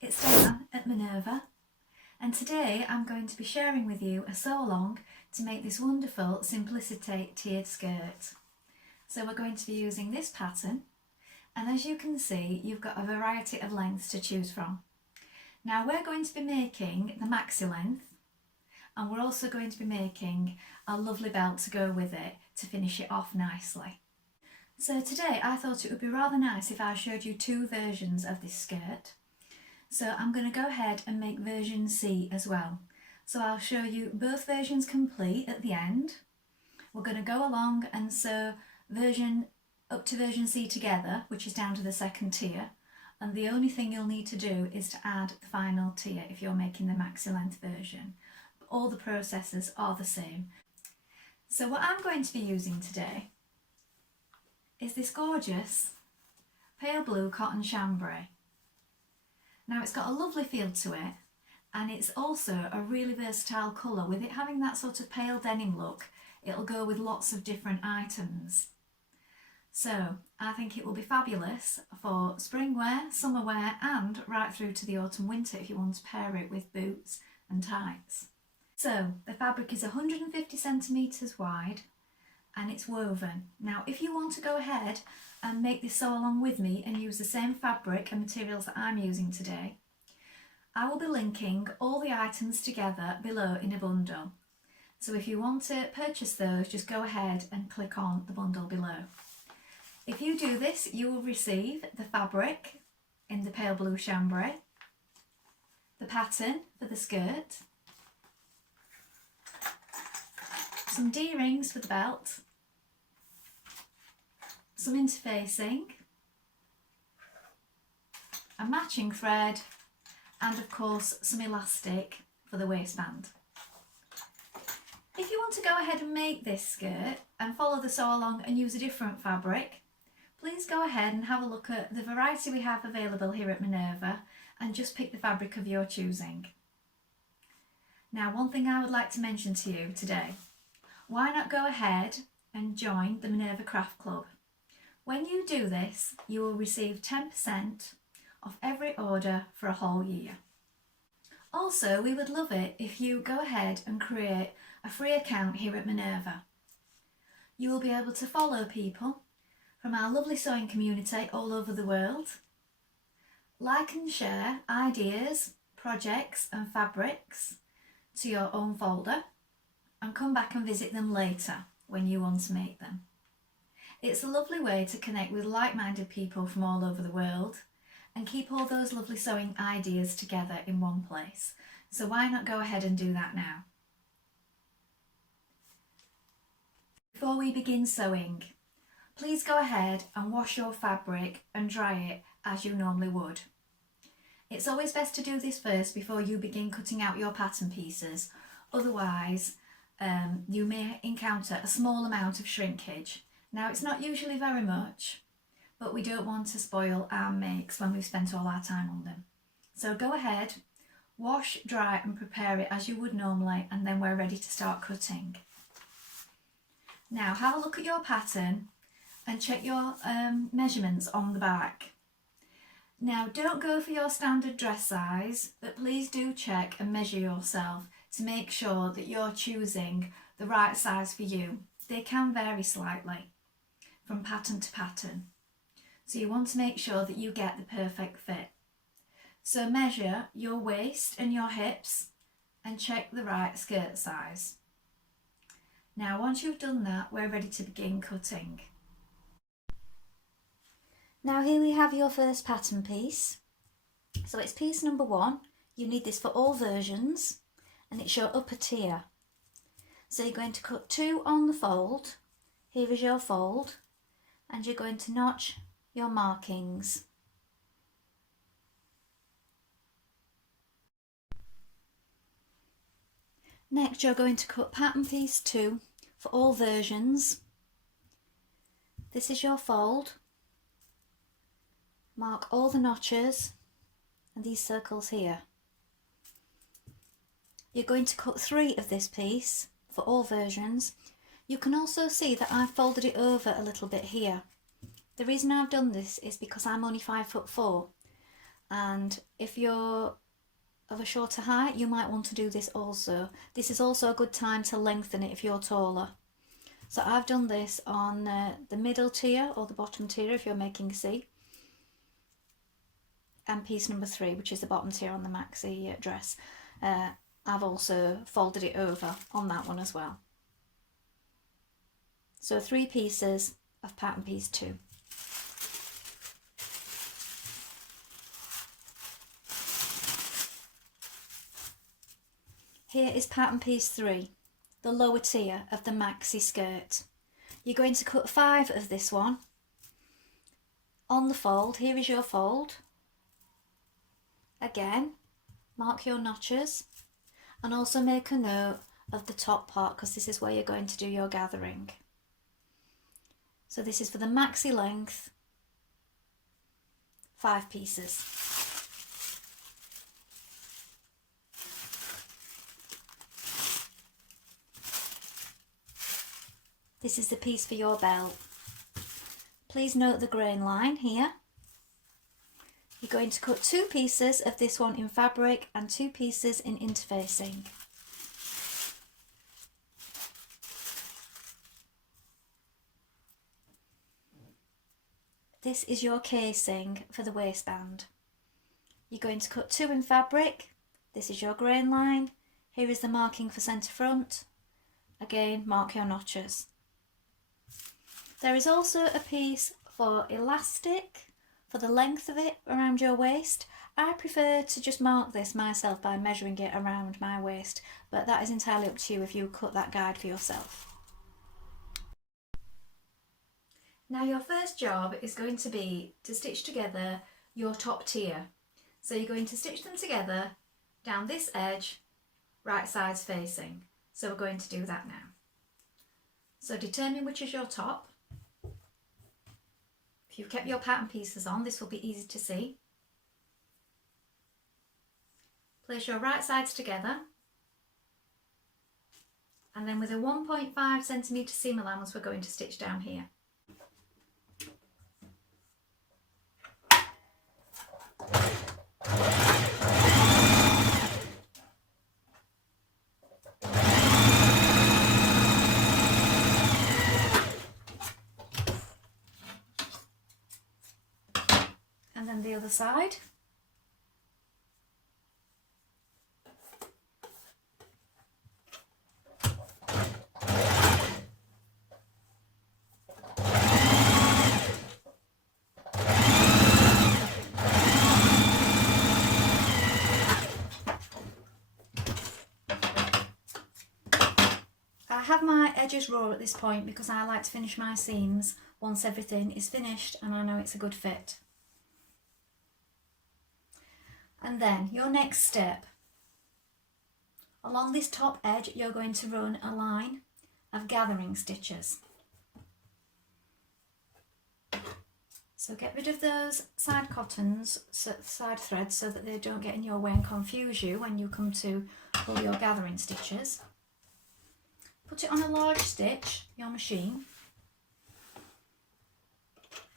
it's Dianne at Minerva, and today I'm going to be sharing with you a sew-along to make this wonderful simplicity tiered skirt. So we're going to be using this pattern, and as you can see you've got a variety of lengths to choose from. Now we're going to be making the maxi length, and we're also going to be making a lovely belt to go with it to finish it off nicely. So today I thought it would be rather nice if I showed you two versions of this skirt. So I'm going to go ahead and make version C as well. So I'll show you both versions complete at the end. We're going to go along and sew version up to version C together, which is down to the second tier. And the only thing you'll need to do is to add the final tier if you're making the maxi length version. All the processes are the same. So what I'm going to be using today is this gorgeous pale blue cotton chambray. Now it's got a lovely feel to it, and it's also a really versatile colour. With it having that sort of pale denim look, it'll go with lots of different items. So I think it will be fabulous for spring wear, summer wear, and right through to the autumn winter if you want to pair it with boots and tights. So the fabric is 150 centimetres wide and it's woven. Now if you want to go ahead and make this sew along with me and use the same fabric and materials that I'm using today, I will be linking all the items together below in a bundle. So if you want to purchase those, just go ahead and click on the bundle below. If you do this, you will receive the fabric in the pale blue chambray, the pattern for the skirt, some D-rings for the belt, some interfacing, a matching thread, and of course some elastic for the waistband. If you want to go ahead and make this skirt and follow the sew along and use a different fabric, please go ahead and have a look at the variety we have available here at Minerva and just pick the fabric of your choosing. Now, one thing I would like to mention to you today: why not go ahead and join the Minerva Craft Club? When you do this, you will receive 10% off every order for a whole year. Also, we would love it if you go ahead and create a free account here at Minerva. You will be able to follow people from our lovely sewing community all over the world, like and share ideas, projects and fabrics to your own folder, and come back and visit them later when you want to make them. It's a lovely way to connect with like-minded people from all over the world and keep all those lovely sewing ideas together in one place. So why not go ahead and do that now? Before we begin sewing, please go ahead and wash your fabric and dry it as you normally would. It's always best to do this first before you begin cutting out your pattern pieces, otherwise you may encounter a small amount of shrinkage. Now it's not usually very much, but we don't want to spoil our makes when we've spent all our time on them. So go ahead, wash, dry and prepare it as you would normally, and then we're ready to start cutting. Now have a look at your pattern and check your measurements on the back. Now don't go for your standard dress size, but please do check and measure yourself to make sure that you're choosing the right size for you. They can vary slightly from pattern to pattern, so you want to make sure that you get the perfect fit. So measure your waist and your hips and check the right skirt size. Now once you've done that, we're ready to begin cutting. Now here we have your first pattern piece. So it's piece number 1. You need this for all versions and it's your upper tier. So you're going to cut 2 on the fold. Here is your fold, and you're going to notch your markings. Next you're going to cut pattern piece 2 for all versions. This is your fold. Mark all the notches and these circles here. You're going to cut 3 of this piece for all versions. You can also see that I've folded it over a little bit here. The reason I've done this is because I'm only 5'4", and if you're of a shorter height, you might want to do this also. This is also a good time to lengthen it if you're taller. So I've done this on the middle tier or the bottom tier if you're making C, and piece number 3, which is the bottom tier on the maxi dress. I've also folded it over on that one as well. So 3 pieces of pattern piece 2. Here is pattern piece 3, the lower tier of the maxi skirt. You're going to cut 5 of this one on the fold. Here is your fold. Again, mark your notches and also make a note of the top part, because this is where you're going to do your gathering. So this is for the maxi length, 5 pieces. This is the piece for your belt. Please note the grain line here. You're going to cut 2 pieces of this one in fabric and 2 pieces in interfacing. This is your casing for the waistband. You're going to cut 2 in fabric. This is your grain line. Here is the marking for centre front. Again, mark your notches. There is also a piece for elastic for the length of it around your waist. I prefer to just mark this myself by measuring it around my waist, but that is entirely up to you if you cut that guide for yourself. Now your first job is going to be to stitch together your top tier. So you're going to stitch them together down this edge, right sides facing. So we're going to do that now. So determine which is your top. If you've kept your pattern pieces on, this will be easy to see. Place your right sides together, and then with a 1.5 centimetre seam allowance we're going to stitch down here. And then the other side. I have my edges raw at this point because I like to finish my seams once everything is finished and I know it's a good fit. And then your next step, along this top edge you're going to run a line of gathering stitches. So get rid of those side cottons, side threads, so that they don't get in your way and confuse you when you come to pull your gathering stitches. Put it on a large stitch, your machine,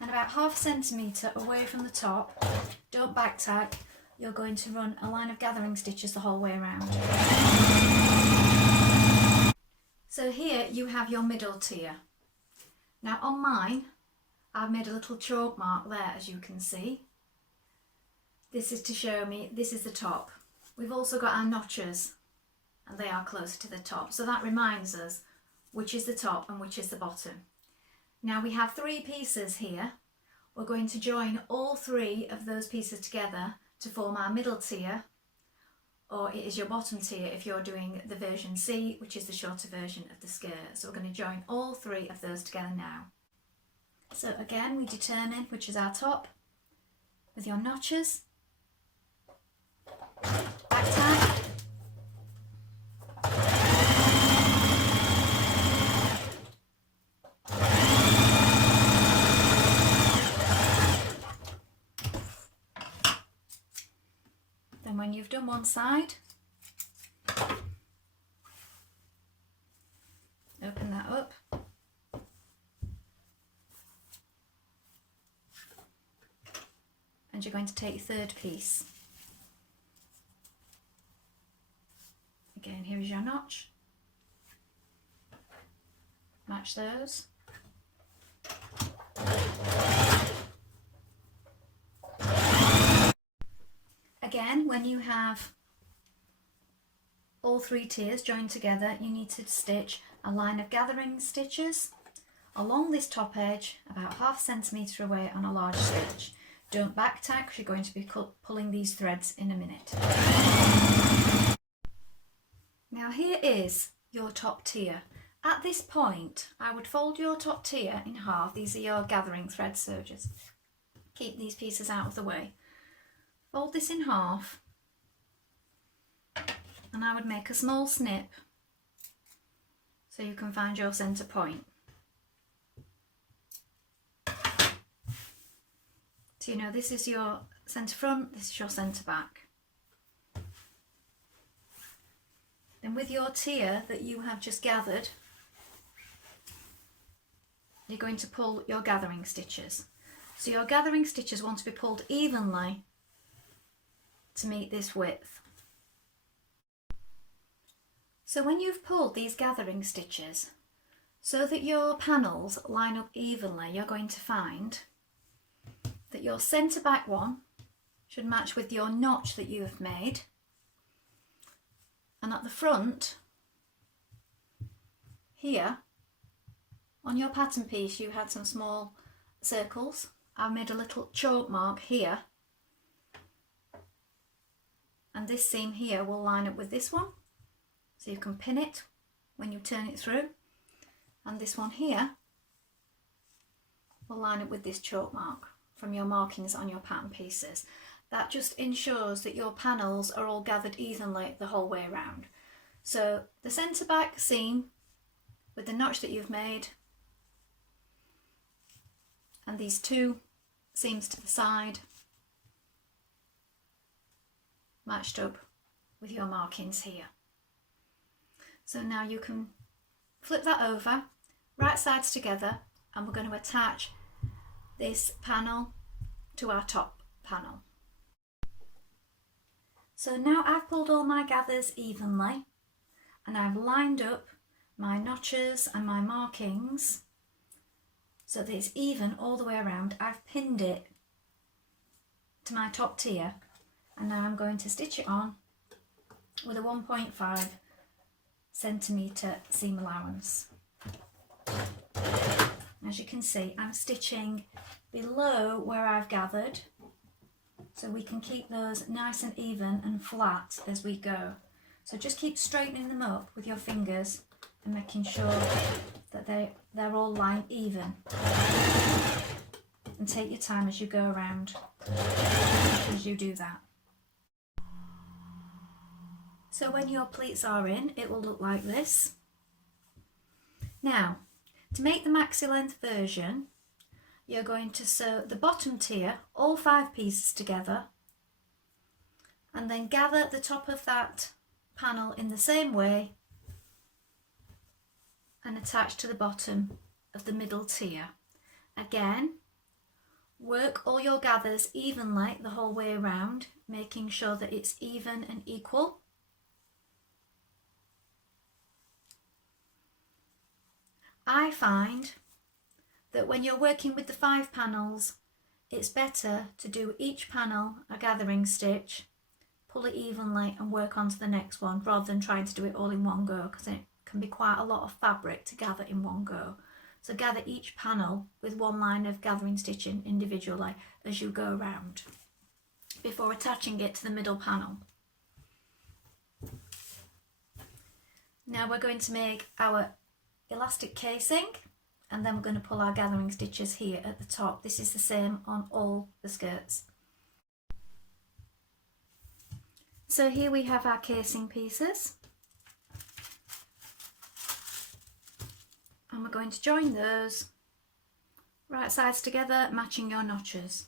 and about ½ centimetre away from the top, don't back tack, you're going to run a line of gathering stitches the whole way around. So here you have your middle tier. Now on mine, I've made a little chalk mark there, as you can see. This is to show me this is the top. We've also got our notches, and they are closer to the top, so that reminds us which is the top and which is the bottom. Now we have 3 pieces here. We're going to join all 3 of those pieces together to form our middle tier, or it is your bottom tier if you're doing the version C, which is the shorter version of the skirt. So we're going to join all 3 of those together now. So again, we determine which is our top with your notches, back tack, then when you've done one side, open that up and and you're going to take your third piece. Again, here is your notch. Match those. Again, when you have all three tiers joined together, you need to stitch a line of gathering stitches along this top edge about ½ centimetre away on a large stitch. Don't back tack because you're going to be pulling these threads in a minute. Now here is your top tier. At this point, I would fold your top tier in half. These are your gathering threads, so just keep these pieces out of the way. Fold this in half, and I would make a small snip so you can find your centre point. So you know this is your centre front, this is your centre back. Then with your tier that you have just gathered, you're going to pull your gathering stitches. So your gathering stitches want to be pulled evenly to meet this width. So when you've pulled these gathering stitches so that your panels line up evenly, you're going to find that your centre back one should match with your notch that you have made, and at the front here on your pattern piece you had some small circles. I've made a little chalk mark here, and this seam here will line up with this one, so you can pin it when you turn it through, and this one here will line up with this chalk mark from your markings on your pattern pieces. That just ensures that your panels are all gathered evenly the whole way around. So the centre back seam with the notch that you've made, and these two seams to the side matched up with your markings here. So now you can flip that over, right sides together, and we're going to attach this panel to our top panel. So now I've pulled all my gathers evenly, and I've lined up my notches and my markings so that it's even all the way around. I've pinned it to my top tier, and now I'm going to stitch it on with a 1.5 centimetre seam allowance. As you can see, I'm stitching below where I've gathered, so we can keep those nice and even and flat as we go. So just keep straightening them up with your fingers and making sure that they're all lined even. And take your time as you go around as you do that. So when your pleats are in, it will look like this. Now, to make the maxi length version, you're going to sew the bottom tier, all 5 pieces together, and then gather the top of that panel in the same way and attach to the bottom of the middle tier. Again, work all your gathers evenly the whole way around, making sure that it's even and equal. I find that when you're working with the 5 panels, it's better to do each panel a gathering stitch, pull it evenly and work on to the next one, rather than trying to do it all in one go, because it can be quite a lot of fabric to gather in one go. So gather each panel with one line of gathering stitching individually as you go around before attaching it to the middle panel. Now we're going to make our elastic casing, and then we're going to pull our gathering stitches here at the top. This is the same on all the skirts. So here we have our casing pieces, and we're going to join those right sides together, matching your notches.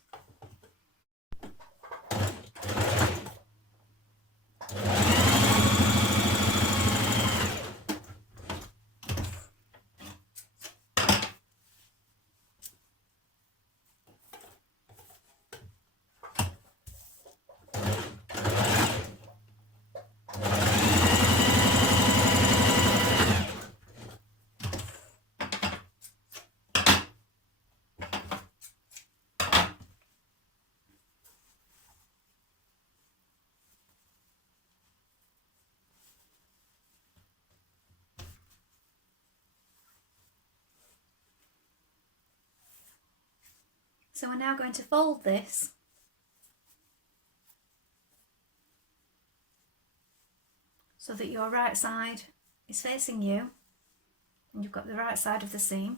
So we're now going to fold this so that your right side is facing you and you've got the right side of the seam.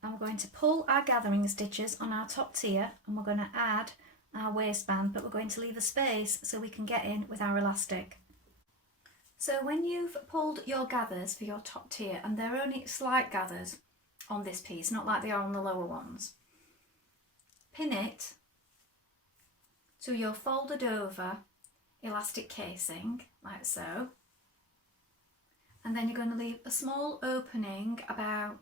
And we're going to pull our gathering stitches on our top tier and we're going to add our waistband, but we're going to leave a space so we can get in with our elastic. So when you've pulled your gathers for your top tier, and they're only slight gathers on this piece, not like they are on the lower ones, pin it to your folded over elastic casing, like so. And then you're going to leave a small opening about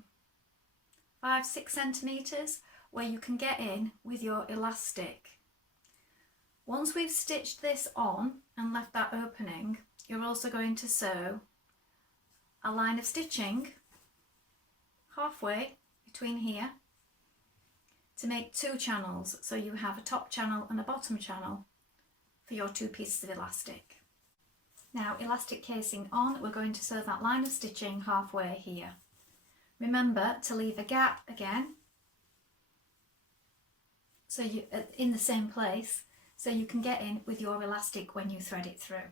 5-6 centimetres where you can get in with your elastic. Once we've stitched this on and left that opening, you're also going to sew a line of stitching halfway between here to make 2 channels. So you have a top channel and a bottom channel for your 2 pieces of elastic. Now, elastic casing on, we're going to sew that line of stitching halfway here. Remember to leave a gap again, so you in the same place, so you can get in with your elastic when you thread it through.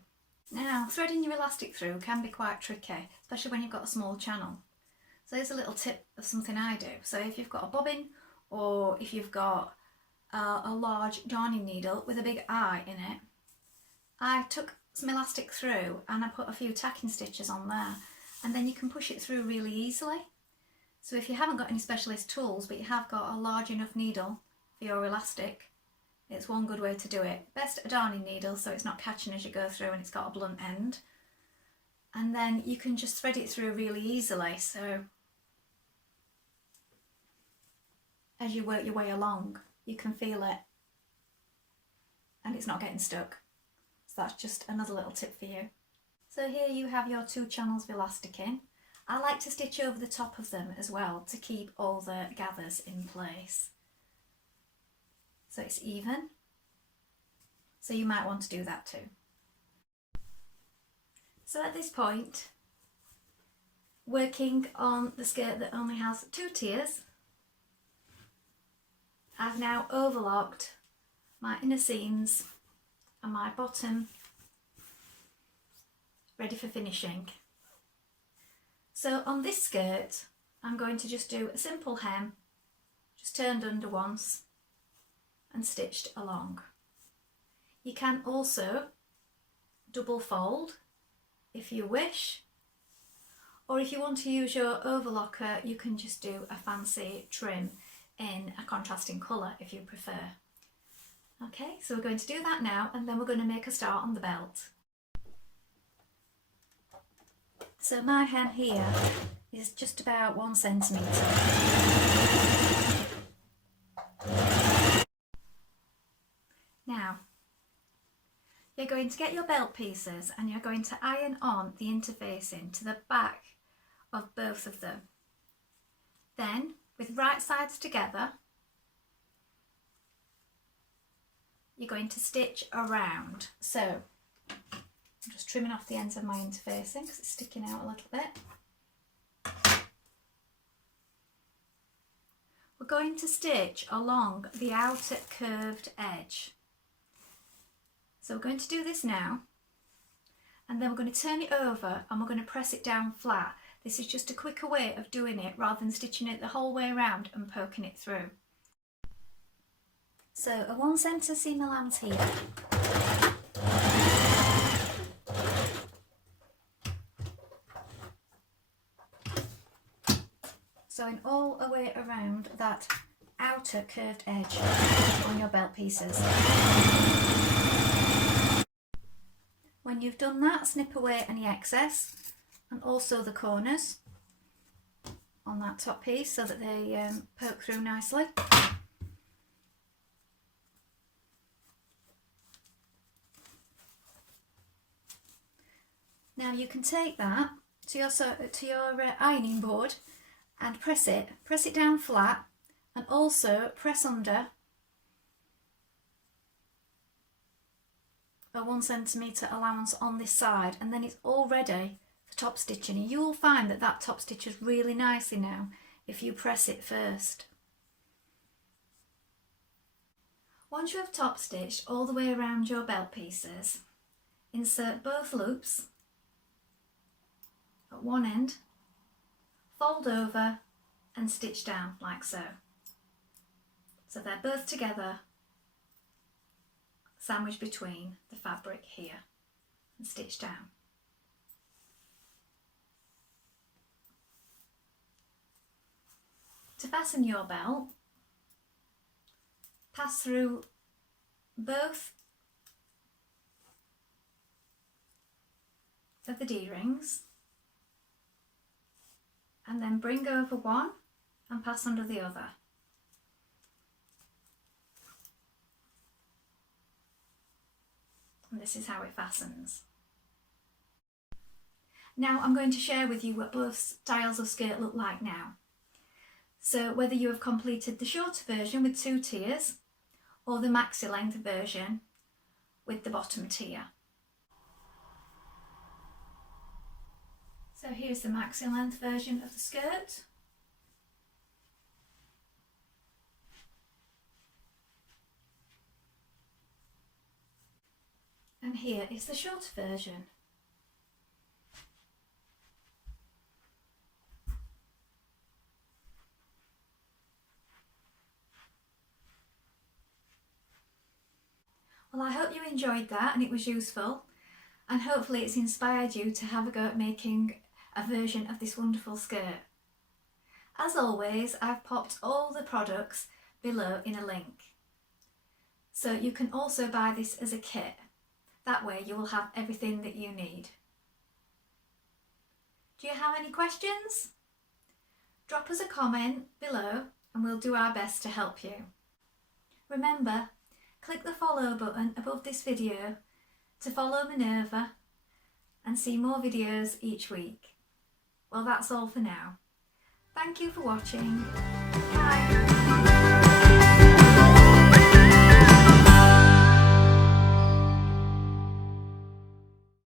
Now, threading your elastic through can be quite tricky, especially when you've got a small channel. So here's a little tip of something I do. So if you've got a bobbin, or if you've got a large darning needle with a big eye in it, I took some elastic through and I put a few tacking stitches on there, and then you can push it through really easily. So if you haven't got any specialist tools but you have got a large enough needle for your elastic, it's one good way to do it. Best a darning needle so it's not catching as you go through and it's got a blunt end. And then you can just thread it through really easily, so as you work your way along you can feel it and it's not getting stuck. So that's just another little tip for you. So here you have your 2 channels of elastic in. I like to stitch over the top of them as well to keep all the gathers in place, so it's even. So you might want to do that too. So at this point, working on the skirt that only has 2 tiers, I've now overlocked my inner seams and my bottom ready for finishing. So on this skirt, I'm going to just do a simple hem, just turned under once and stitched along. You can also double fold if you wish, or if you want to use your overlocker, you can just do a fancy trim in a contrasting colour if you prefer. Okay, so we're going to do that now, and then we're going to make a start on the belt. So my hem here is just about 1 centimetre. Now, you're going to get your belt pieces and you're going to iron on the interfacing to the back of both of them. Then, with right sides together, you're going to stitch around. So, I'm just trimming off the ends of my interfacing because it's sticking out a little bit. We're going to stitch along the outer curved edge. So we're going to do this now, and then we're going to turn it over and we're going to press it down flat. This is just a quicker way of doing it rather than stitching it the whole way around and poking it through. So a 1 centre seam allowance here. Sewing all the way around that outer curved edge on your belt pieces. When you've done that, snip away any excess and also the corners on that top piece so that they poke through nicely. Now you can take that to your ironing board and press it down flat, and also press under a 1 centimetre allowance on this side, and then it's all ready for top stitching, and you will find that that top stitches really nicely now if you press it first. Once you have top stitched all the way around your belt pieces, insert both loops at one end, fold over and stitch down like so. So they're both together, sandwiched between the fabric here, and stitch down. To fasten your belt, pass through both of the D-rings and then bring over one and pass under the other. And this is how it fastens. Now I'm going to share with you what both styles of skirt look like now. So whether you have completed the shorter version with 2 tiers or the maxi length version with the bottom tier. So here's the maxi length version of the skirt. And here is the shorter version. Well, I hope you enjoyed that and it was useful, and hopefully it's inspired you to have a go at making a version of this wonderful skirt. As always, I've popped all the products below in a link. So you can also buy this as a kit. That way you will have everything that you need. Do you have any questions? Drop us a comment below and we'll do our best to help you. Remember, click the follow button above this video to follow Minerva and see more videos each week. Well, that's all for now. Thank you for watching. Bye.